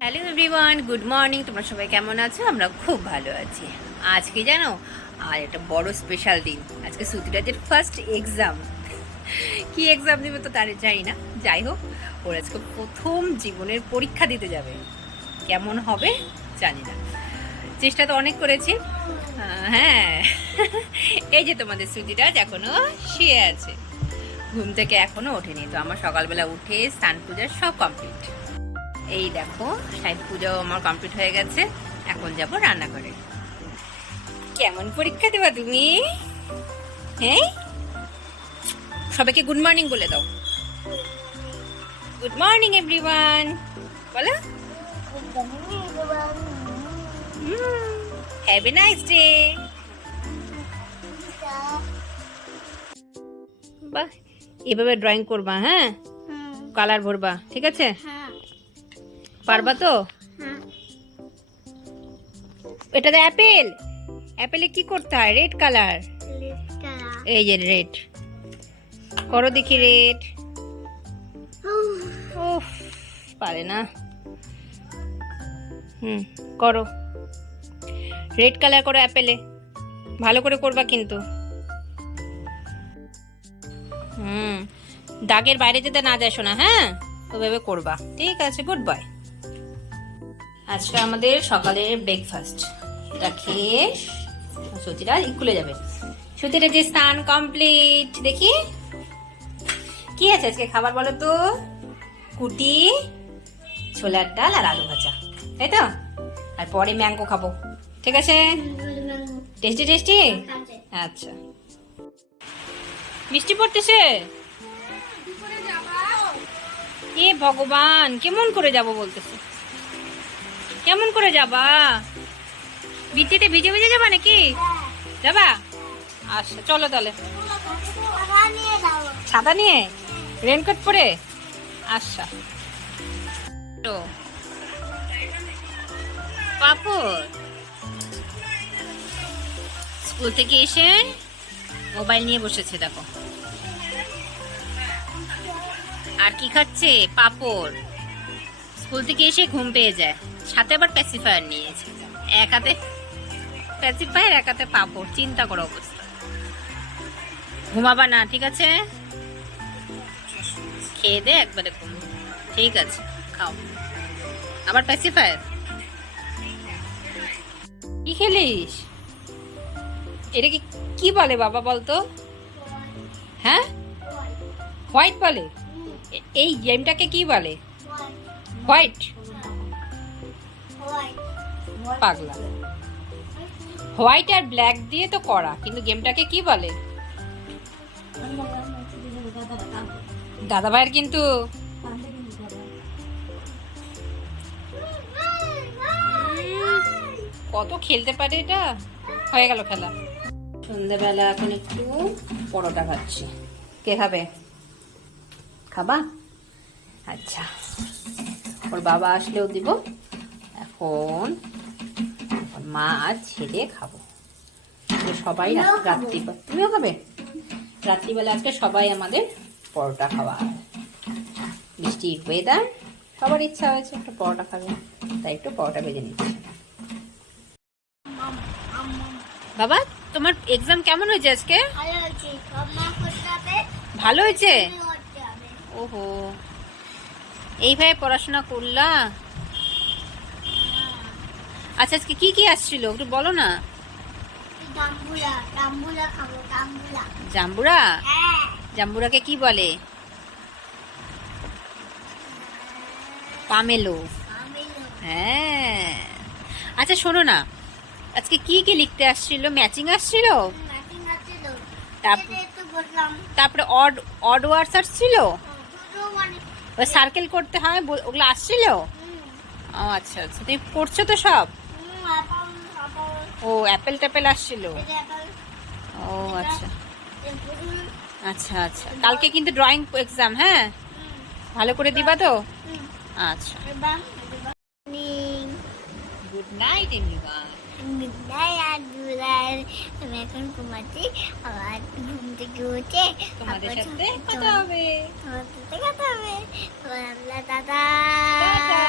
Hello everyone, good morning. তোমরা সবাই কেমন আছো? আমরা খুব ভালো আছি। আজকে জানো, আর একটা বড় স্পেশাল দিন। আজকে সুতিরাজের ফার্স্ট এক্সাম। কি এক্সাম দিবে তো তার জানি না, যাই হোক, ওর আজকে প্রথম জীবনের পরীক্ষা দিতে যাবে। কেমন হবে জানি না, চেষ্টা তো অনেক করেছি। হ্যাঁ, এই যে তোমাদের সুতিরাজ এখনো শুয়ে আছে, ঘুম থেকে এখনো ওঠেনি। তো আমার সকালবেলা উঠে স্নান পূজা সব কমপ্লিট। এই দেখো, সাহেব পূজাও আমার কমপ্লিট হয়ে গেছে। এখন যাব রান্নাঘরে। কেমন পরীক্ষা দেবা তুমি? হ্যাঁ, সবাইকে গুড মর্নিং বলে দাও। গুড মর্নিং এভরিওয়ান বলো। Have a nice day. বাহ, এভাবে ড্রয়িং করবা, হ্যাঁ, কালার ভরবা, ঠিক আছে? পারবা তো? এটাতে অ্যাপেল। অ্যাপেলে কি করতে হয়? Red colour. এই যে রেড করো, দেখি রেড। উফ, পারে না। করো, রেড কালার করো অ্যাপেলে। ভালো করে করবা কিন্তু। দাগের বাইরে যেতে না যায় শোনা, হ্যাঁ, ওভাবে করবা, ঠিক আছে? Good boy. আজকে আমাদের সকালের ব্রেকফাস্ট, এটা খেয়ে সতীরা স্কুলে যাবে। সতীরা যে স্নান কমপ্লিট। দেখি কি আছে আজকে খাবার বলো তো? কুটি, ছোলার ডাল আর আলু ভাজা, তাই তো? আর পরে ম্যাঙ্গো খাবো, ঠিক আছে? Tasty tasty. আচ্ছা, মিষ্টি পড়তেছে। এ ভগবান, কেমন করে যাব বলতেছে? কেমন করে যাবা? বৃষ্টিতে ভিজে ভিজে যাবা নাকি? যাবা? আচ্ছা, চলো তাহলে। ছাতা নিয়ে, রেনকোট পরে? আচ্ছা। তো পাপড় স্কুল থেকে এসে মোবাইল নিয়ে বসেছে, দেখো। আর কি খাচ্ছে? পাপড়। স্কুল থেকে এসে ঘুম পেয়ে যায়, সাথে আবার প্যাসিফায়ার নিয়েছে। এক হাতে প্যাসিফায়ার, এক হাতে পাপড়। চিন্তা করো অবস্থা। ঘুমাবা না, ঠিক আছে? খেয়ে দে একবারে ঘুম, ঠিক আছে? খাও। আবার প্যাসিফায়ার। কি খেলিস? এটা কি বলে বাবা বলতো? হ্যাঁ, হোয়াইট বলে। এই গেমটাকে কি বলে? হোয়াইট। পাগলা, হোয়াইট আর ব্ল্যাক দিয়ে তো করা, কিন্তু গেমটাকে কি বলে? দাদা ভাইয়ের কিন্তু কত খেলতে পারে এটা। হয়ে গেল খেলা। সন্ধ্যেবেলা এখন একটু পরোটা খাচ্ছি। কে খাবে? খাবা? আচ্ছা, ওর বাবা আসলেও দিব। এখন মা আর ছেলে খাবো। সবাই রাত্রি, তুমিও খাবে? রাত্রিবেলা আজকে সবাই আমাদের পরোটা খাওয়া। বৃষ্টির ওয়েদার, সবার ইচ্ছা হয়েছে একটু পরোটা খাবে, তাই একটু পরোটা ভেজে নিচ্ছি। বাবা, তোমার এক্সাম কেমন হয়েছে আজকে? ভালো হয়েছে। ওহো, এইভাবে পড়াশোনা করলা? আচ্ছা, আজকে কি কি আসছিল একটু বলো না। জাম্বুরা? জাম্বুরাকে কি বলে? পামেলো। হ্যাঁ। আচ্ছা শোনো না, আজকে কি কি লিখতে আসছিল? ম্যাচিং আসছিল, তারপরে অড ওয়ার্ডস আসছিল, ওই সার্কেল করতে হয় ওগুলো আসছিল। ও আচ্ছা আচ্ছা, তুমি পড়ছো তো সব? ও অ্যাপেল ট্যাপেল আসছিল। ও আচ্ছা আচ্ছা আচ্ছা, কালকে কিন্তু ড্রয়িং এক্সাম, হ্যাঁ, ভালো করে দিবা তো? আচ্ছা, good night everyone. Good night everyone. আমি এখন ঘুমাচ্ছি, আবার ঘুম থেকে উঠে তোমাদের সাথে কথা হবে। তোমাদের সাথে কথা হবে। আল্লাহ দাদা। টাটা।